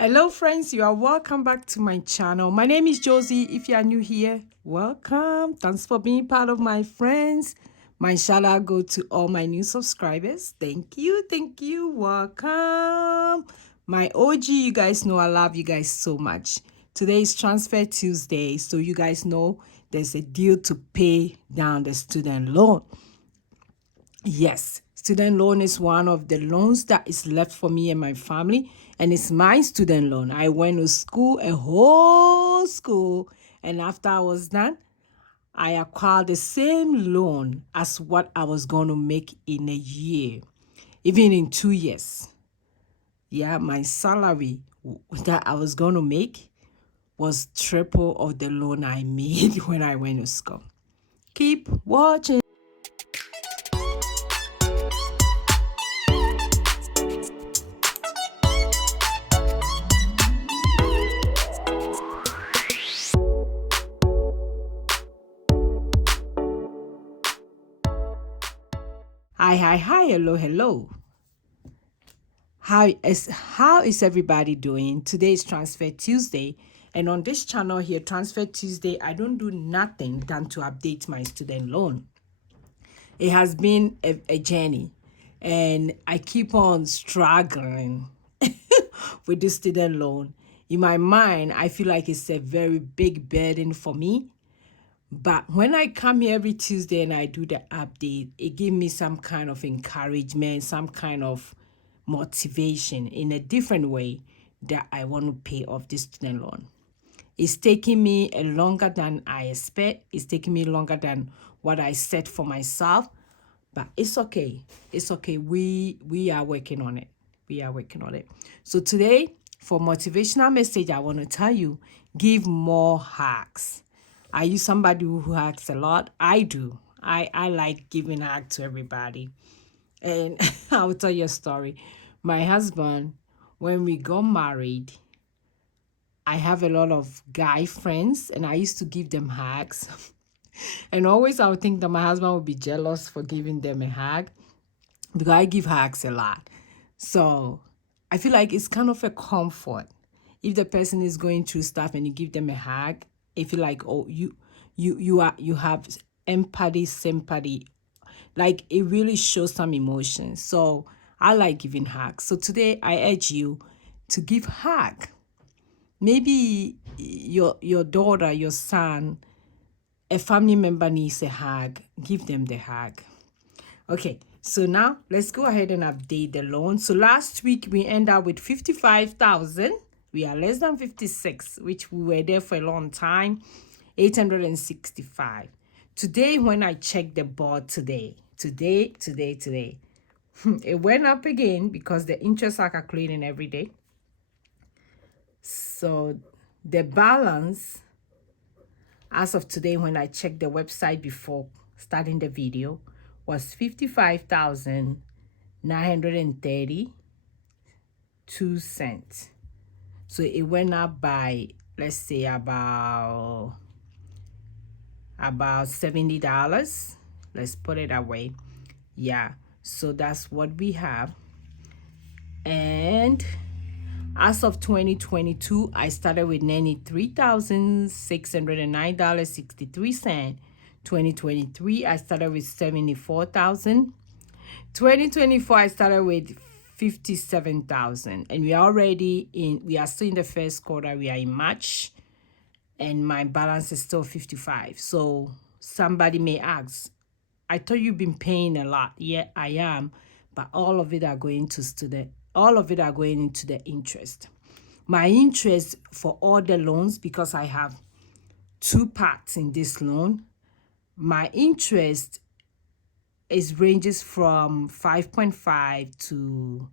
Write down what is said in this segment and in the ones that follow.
Hello friends, you are welcome back to my channel. My name is Josy. If you are new here, welcome. Thanks for being part of my friends. My shout out go to all my new subscribers. Thank you, welcome. My OG, you guys know I love you guys so much. Today is Transfer Tuesday, so you guys know there's a deal to pay down the student loan. Yes, student loan is one of the loans that is left for me and my family, and it's my student loan. I went to school, a whole school, and after I was done, I acquired the same loan as what I was going to make in a year, even in 2 years. Yeah, my salary that I was going to make was triple of the loan I made when I went to school. Keep watching. Hi, hello. How is everybody doing? Today is Transfer Tuesday, and on this channel here, Transfer Tuesday, I don't do nothing than to update my student loan. It has been a journey, and I keep on struggling with the student loan. In my mind, I feel like it's a very big burden for me. But when I come here every Tuesday and I do the update, it gives me some kind of encouragement, some kind of motivation in a different way that I want to pay off this student loan. It's taking me a longer than I expect. It's taking me longer than what I set for myself. But it's okay. It's okay. We are working on it. We are working on it. So today, for motivational message, I want to tell you, give more hugs. Are you somebody who hugs a lot? I do. I like giving hugs to everybody. And I'll tell you a story. My husband, when we got married, I have a lot of guy friends and I used to give them hugs. And always I would think that my husband would be jealous for giving them a hug because I give hugs a lot. So I feel like it's kind of a comfort. If the person is going through stuff and you give them a hug, I feel like, oh, you have empathy, sympathy. Like it really shows some emotion. So I like giving hugs. So today I urge you to give hug. Maybe your daughter, your son, a family member needs a hug. Give them the hug. Okay, so now let's go ahead and update the loan. So last week we end up with 55,000. We are less than 56, which we were there for a long time. 865. Today, when I checked the board today, it went up again because the interests are calculating every day. So the balance as of today, when I checked the website before starting the video, was 55,932 cents. So it went up by, let's say, about $70. Let's put it away. Yeah, so that's what we have. And as of 2022, I started with $93,609.63. 2023, I started with $74,000. 2024, I started with 57,000. And we are still in the first quarter. We are in March. And my balance is still 55. So somebody may ask, I thought you've been paying a lot. Yeah, I am. But all of it are going into the interest. My interest for all the loans, because I have two parts in this loan, my interest ranges from 5.5 to,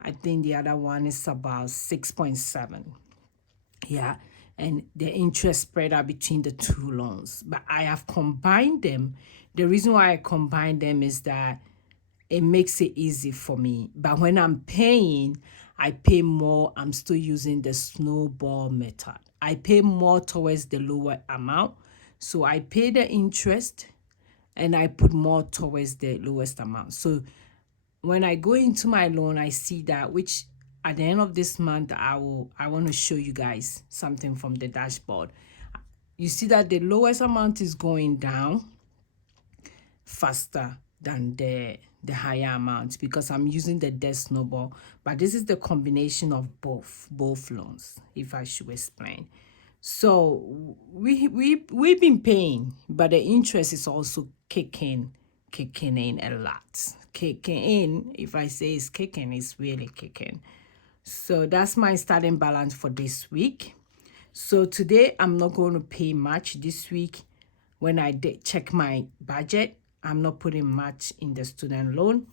I think the other one is about 6.7. Yeah, and the interest spread out between the two loans. But I have combined them. The reason why I combine them is that it makes it easy for me. But when I'm paying, I pay more. I'm still using the snowball method. I pay more towards the lower amount. So I pay the interest and I put more towards the lowest amount. So when I go into my loan, I see that which at the end of this month, I want to show you guys something from the dashboard. You see that the lowest amount is going down faster than the higher amount because I'm using the debt snowball, but this is the combination of both loans, if I should explain. So we've been paying, but the interest is also kicking in a lot. Kicking in, if I say it's kicking, it's really kicking. So that's my starting balance for this week. So today I'm not going to pay much this week. When I check my budget, I'm not putting much in the student loan.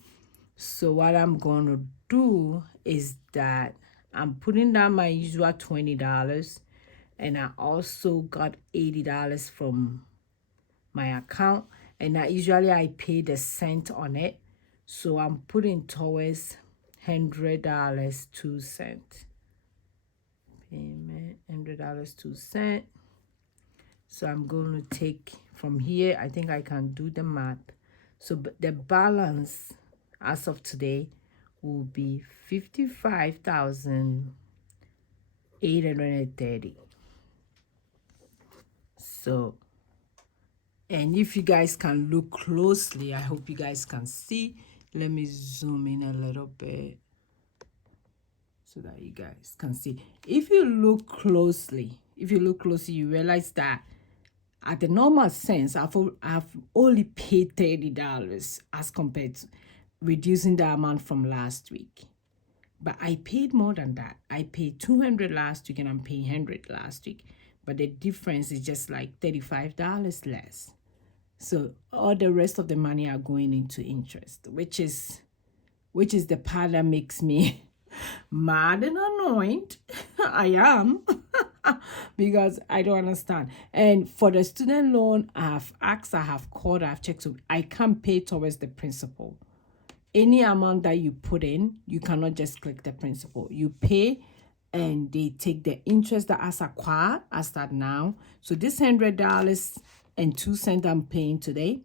So what I'm going to do is that I'm putting down my usual $20, and I also got $80 from my account, and usually I pay the cent on it. So I'm putting towards $100 2 cents. Payment $100 2 cents. So I'm going to take from here. I think I can do the math. So the balance as of today will be 55,830. So, and if you guys can look closely, I hope you guys can see. Let me zoom in a little bit so that you guys can see. If you look closely, you realize that at the normal sense, I've only paid $30 as compared to reducing the amount from last week. But I paid more than that. I paid $200 last week and I'm paying $100 last week. But the difference is just like $35 less. So all the rest of the money are going into interest, which is the part that makes me mad and annoyed. I am. Because I don't understand. And for the student loan, I have asked, I have called, I have checked. So I can't pay towards the principal. Any amount that you put in, you cannot just click the principal. You pay and they take the interest that as acquired as that now. So this $100.02 I'm paying today,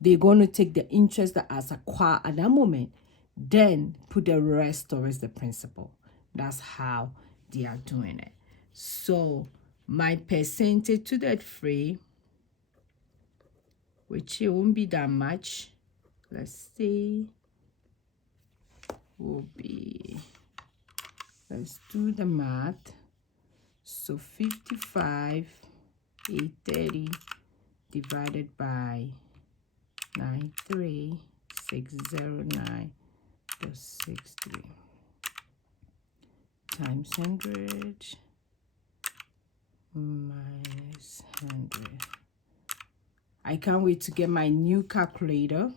they're going to take the interest that as acquired at that moment, then put the rest towards the principal. That's how they are doing it. So my percentage to that free, which it won't be that much, let's see, will be, let's do the math. So 55,830 divided by 93609.63 times 100 minus 100. I can't wait to get my new calculator.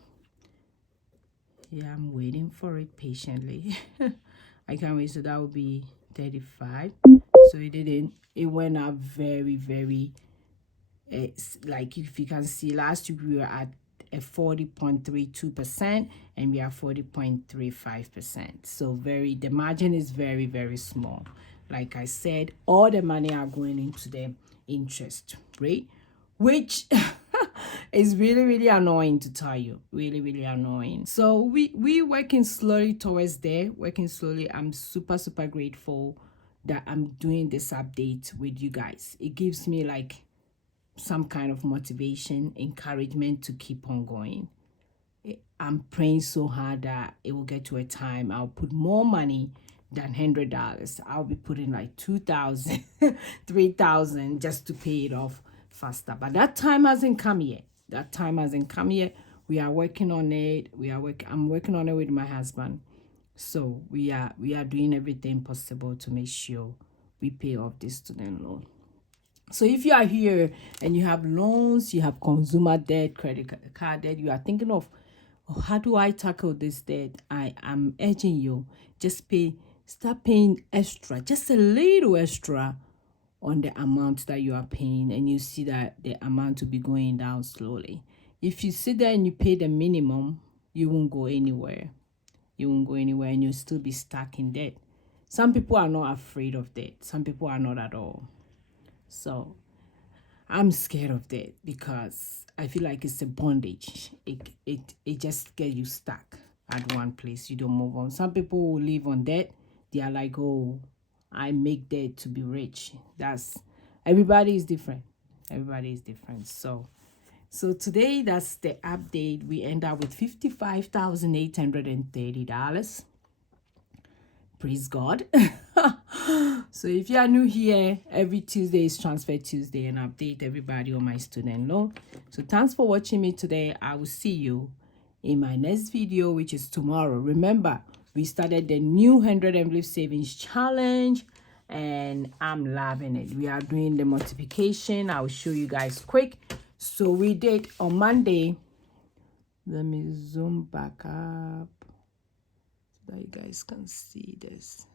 Yeah, I'm waiting for it patiently. I can't wait. So that will be 35. So it went up very, very, like if you can see, last week we were at a 40.32% and we are 40.35%. So the margin is very, very small. Like I said, all the money are going into the interest rate, which is really, really annoying to tell you. Really, really annoying. So we working slowly towards there, working slowly. I'm super, super grateful that I'm doing this update with you guys. It gives me like some kind of motivation, encouragement to keep on going. I'm praying so hard that it will get to a time I'll put more money than $100. I'll be putting like $2,000, $3,000 just to pay it off faster. But that time hasn't come yet. We are working on it. I'm working on it with my husband. So we are doing everything possible to make sure we pay off this student loan. So if you are here and you have loans, you have consumer debt, credit card debt, you are thinking of, oh, how do I tackle this debt? I am urging you, start paying extra, just a little extra on the amount that you are paying, and you see that the amount will be going down slowly. If you sit there and you pay the minimum, you won't go anywhere. And you'll still be stuck in debt. Some people are not afraid of debt. Some people are not at all. So I'm scared of that because I feel like it's a bondage. It just gets you stuck at one place. You don't move on. Some people will live on debt. they are like, oh, I make that to be rich. That's everybody is different. Everybody is different. So today that's the update. We end up with $55,830. Praise God. So if you are new here, every Tuesday is Transfer Tuesday and update everybody on my student loan. So thanks for watching me today. I will see you in my next video, which is tomorrow. Remember, we started the new 100 envelope savings challenge and I'm loving it. We are doing the multiplication. I will show you guys quick. So we did on Monday. Let me zoom back up so that you guys can see this.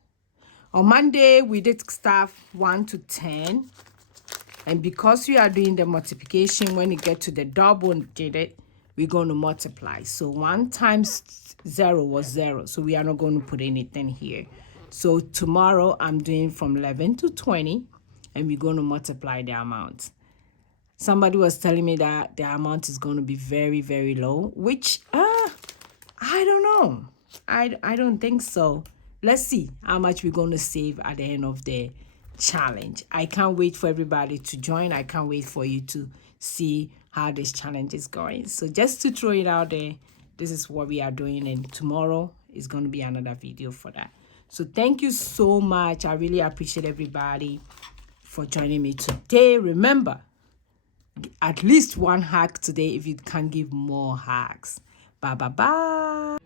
On Monday, we did stuff 1 to 10. And because we are doing the multiplication, when you get to the double digit, we're going to multiply. So 1 times 0 was 0. So we are not going to put anything here. So tomorrow, I'm doing from 11 to 20. And we're going to multiply the amount. Somebody was telling me that the amount is going to be very, very low, which I don't know. I don't think so. Let's see how much we're going to save at the end of the challenge. I can't wait for everybody to join. I can't wait for you to see how this challenge is going. So just to throw it out there, this is what we are doing, and tomorrow is going to be another video for that. So thank you so much. I really appreciate everybody for joining me today. Remember, at least one hack today if you can give more hacks. Bye.